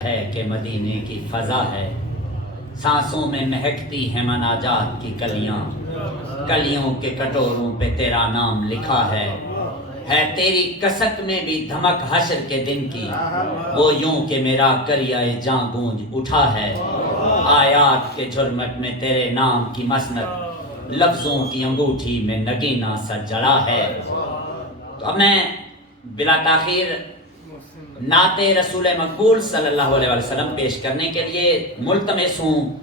है कि मदीने की फ़ज़ा है, सांसों में महकती हैं मनाजात की कलियाँ, कलियों के कटोरों पे तेरा नाम लिखा है तेरी कसक में भी धमक हश्र के दिन की, वो यूं कि मेरा करियाए जां गूंज उठा है। आयात के झुरमट में तेरे नाम की मसनद, लफ्ज़ों की अंगूठी में नगीना सा जड़ा है। तो अब मैं बिला ताख़ीर नाते रसूल मकबूल सल्लल्लाहु अलैहि वसल्लम पेश करने के लिए मुल्तमिस हूँ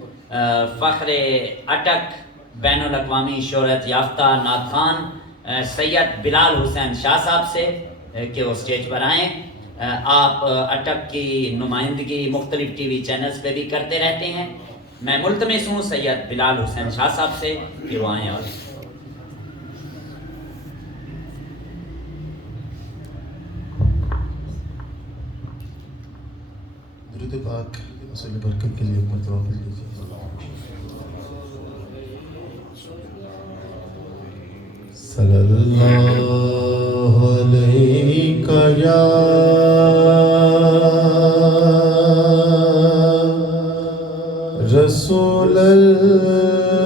फ़ख्र अटक बैनुल अक़वामी शोहरत याफ्ता नात ख़ान सैयद बिलाल हुसैन शाह साहब से कि वो स्टेज पर आएँ। आप अटक की नुमाइंदगी मुख्तलिफ TV चैनल्स पे भी करते रहते हैं। मैं मुल्तमिस हूँ सैयद बिलाल हुसैन शाह साहब से कि वो आएँ और दुरूद पाक रसूल बरकत के लिए ऊपर दुआ कर लीजिए। सल्लल्लाहु अलैका या रसूल अल्लाह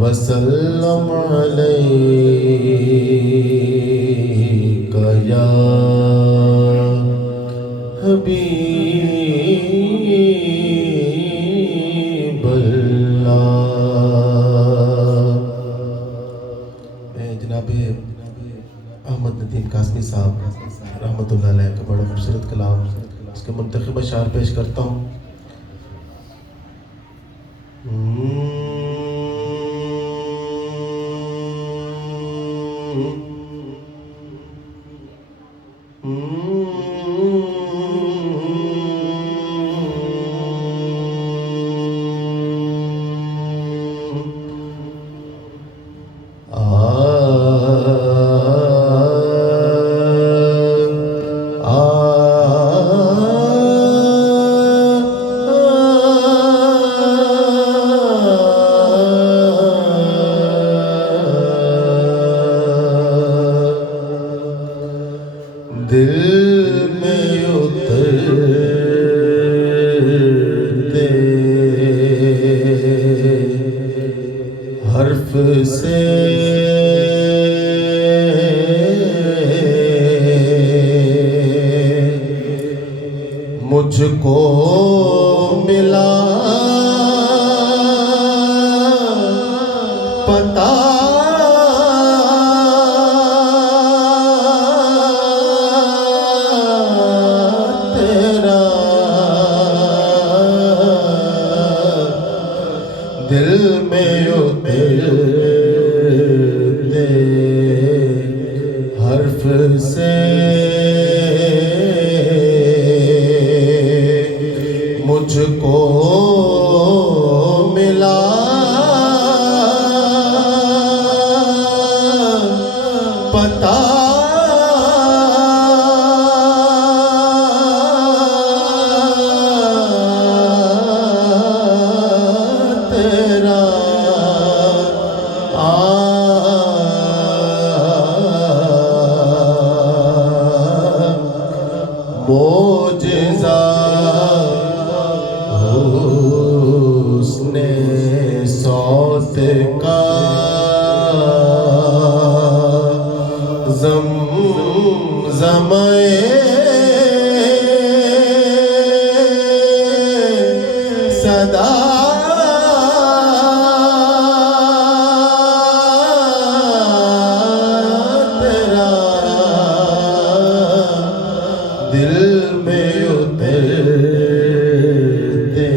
वसल्लम अलैका या हबीब अल्लाह। जनाबे अहमद नदीम कासमी साहब रहमतुल्लाह अलैह का बड़ा खूबसूरत कलाम, उसके मुंतखब अशार पेश करता हूँ। दिल में उतरते हर्फ से मुझको मिला पता तेरा, दिल में उतरते हर्फ से मुझको मिला पता तेरा। मोजिज़ा हुस्ने सौत का ज़मज़मे सदा तेरा, दिल में उतरते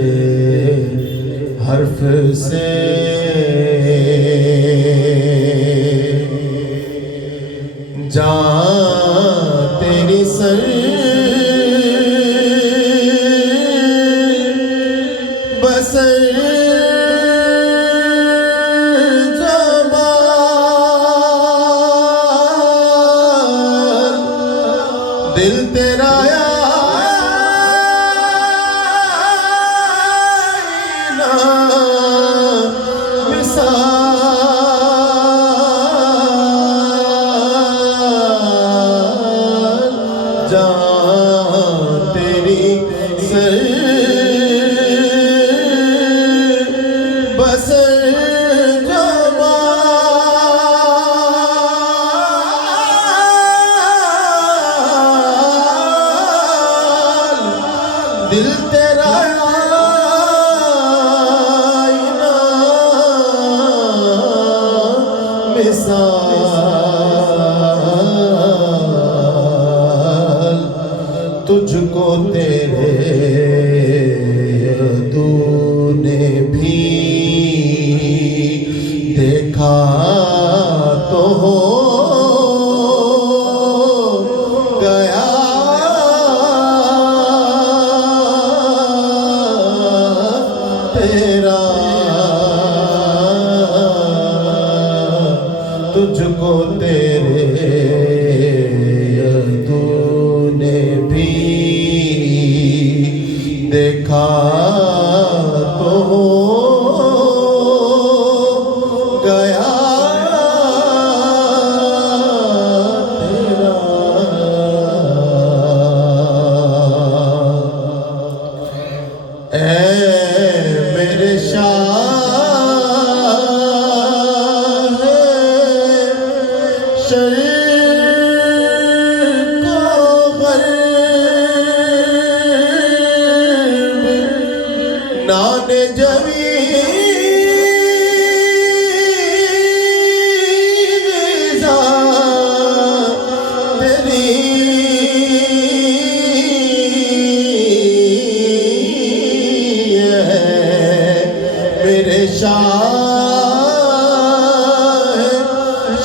हर्फ से जान तेरी सर बसर जमाल, दिल तेरा आईना मिसाल साल तुझको तेरे तूने भी देखा तो हो गया तेरा तुझको तेरे तूने भी देखा तो हो गया तेरा ऐ मेरे शाह शर्क़ व ग़र्ब नाने जमी ग़िज़ा तेरी है मेरे शाह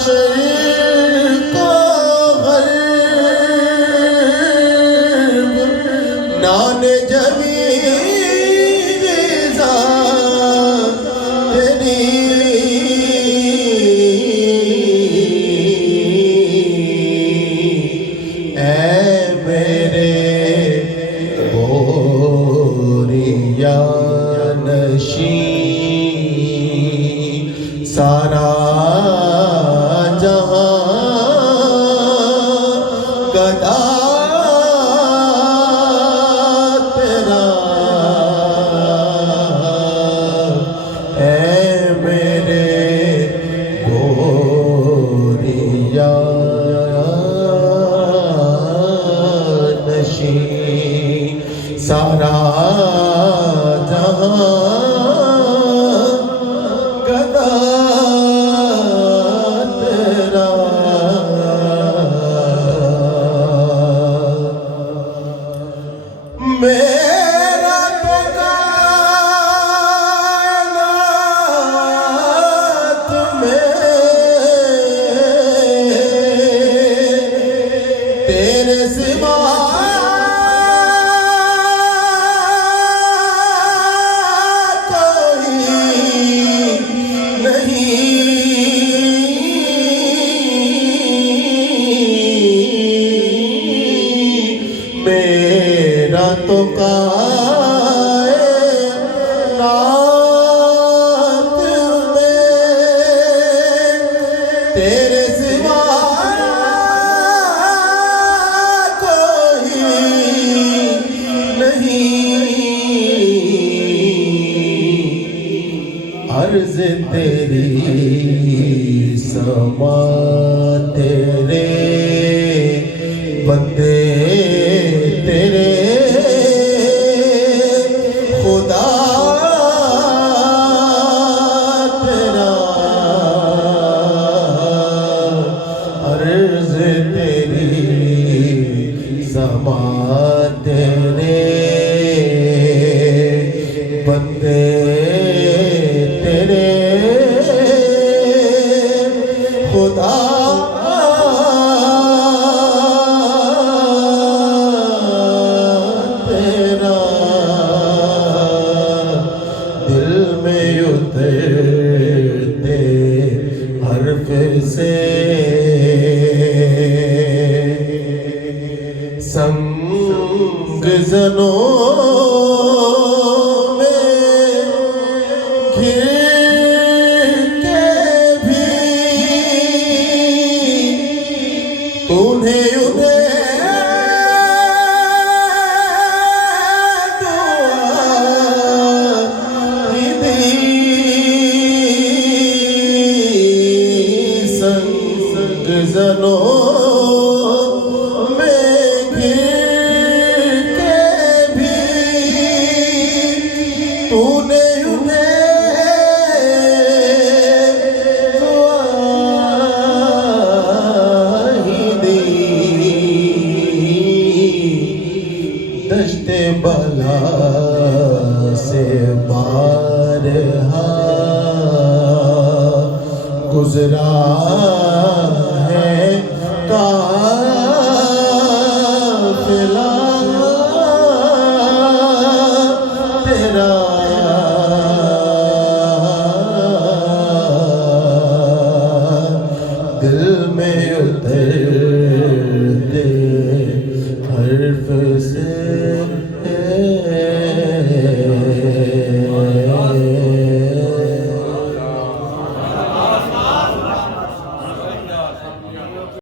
शर्क़ व ग़र्ब नाने जमी ग़िज़ा तेरी ऐ मेरे बोरिया नशीं सारा जहां गदा तेरा ऐ मेरे गोरिया नशीं सारा जहां गदा तेरा मेरा तो कायनात में तेरे सिवा मेरा तो कायनात में तेरे सिवा कोई नहीं अर्ज़ तेरी समा तेरे बंदे तेरे खुदा तेरा अर्ज़ तेरी समा तेरे बंदे तेरे खुदा तेरा दिल में उतरते हर्फ से संग ज़नों में घिर के भी तूने उन्हें ज़नों में घिर के भी तूने उन्हें दुआ गुजरा है काफिला तेरा दिल में उतरते हर्फ से